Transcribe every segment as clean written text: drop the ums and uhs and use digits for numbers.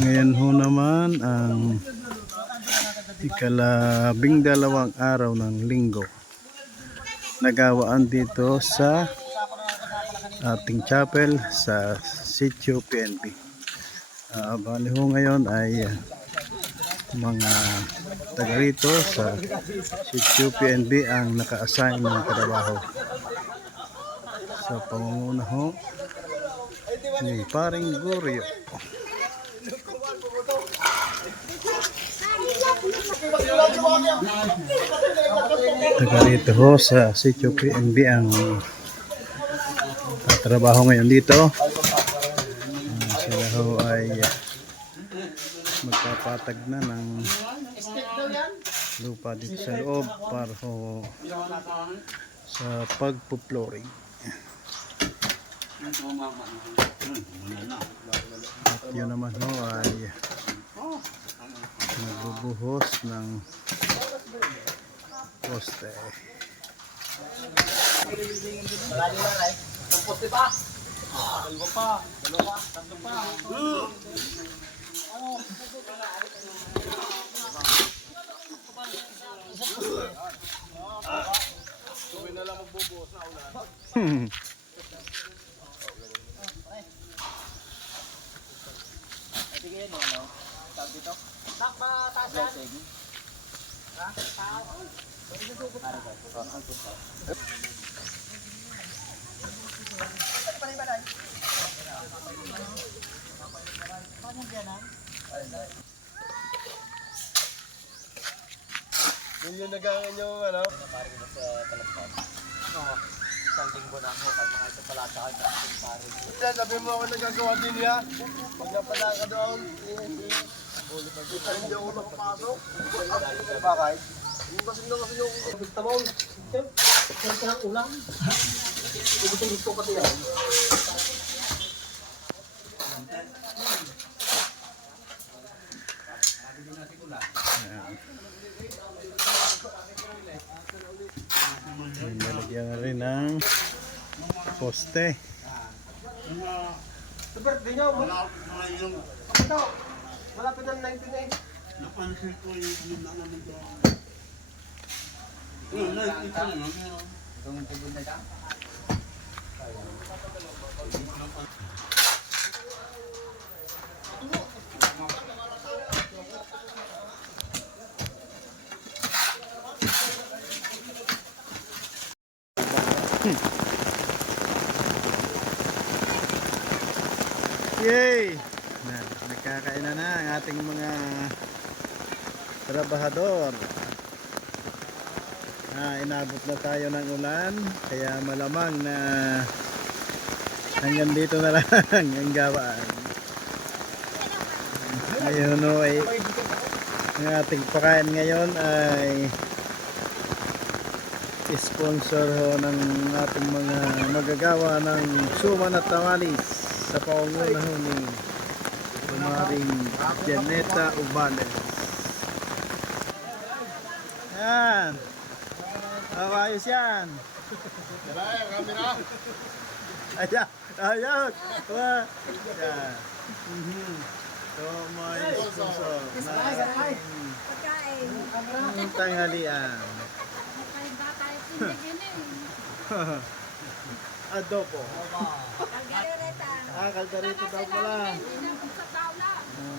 Ngayon ho naman ang ikalabing-dalawang araw ng linggo. Nagawaan dito sa ating chapel sa Sitio PNP. Bali ho ngayon ay mga taga rito sa Sitio PNP ang naka-assign ng trabaho. Sa pamumuno ho ni Paring Goryo. Taga rito ho sa Sitio PNP ang trabaho ngayon dito. Sila ho ay magpapatag na ng lupa dito sa loob para ho sa pagpo-flooring. At yun naman ho ay nagbubuhos ng poste. Yun yung nagangan yung ano? Naparin na sa talagpag. Oo. Isang linggo na ako. Kahit mga ito pala sa akin. Yan, sabi mo ako nagagawa din niya. Pag napala ka doon. Hindi ako nakapasok. Bakit? Yung kasi na kasi yung gusto mo. Gusto ka ng ulam. Gusto ko pati yan. Nalagyan na rin ng poste. Sa birthday niyo, malapit na 1998. Napansin ko yung ano na naman doon. Nakikita na naman. Yay! Nagkakain na ang ating mga trabahador. Inabot na tayo ng ulan, kaya malamang na hanggang dito na lang ang gawaan. Ngayon ho ay ang ating pakain ngayon ay sponsor ho ng ating mga magagawa ng suman at tamalis sa paungunan ho ni Maring Janeta Ubales. Yan. Ayos yan. Kaya, kami na. Ayan. Ayan. Yan. So, may sponsor na tanghalian. Adobo. Kaldereta daw pala.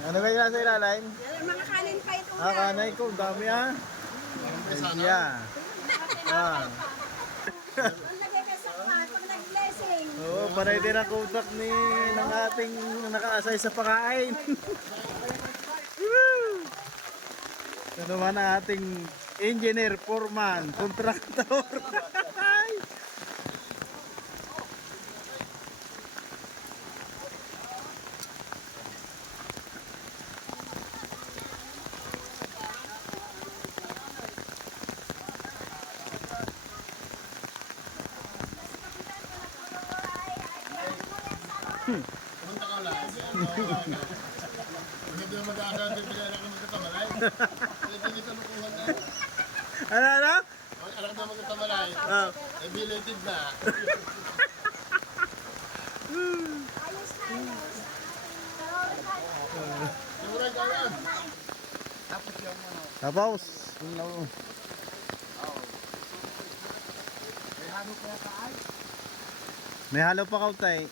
Ano ba yung nasa ilalim? Mga kanin pa ito. Kanay ko, dami Yeah. Lagay ka sa pag nag-blessing. Oo, panay din ang utak ng ating nakaasay sa pakain. Ito naman ang ating engineer, foreman, contractor. Pumunta ka lang. Hindi mo mag-aasahan din pala anak na magkatamalay. Hindi sa lukuhan na. Ano? Ang anak na magkatamalay. Eh, belated na. Ayos na. Tapos, no. May halo pa kautay.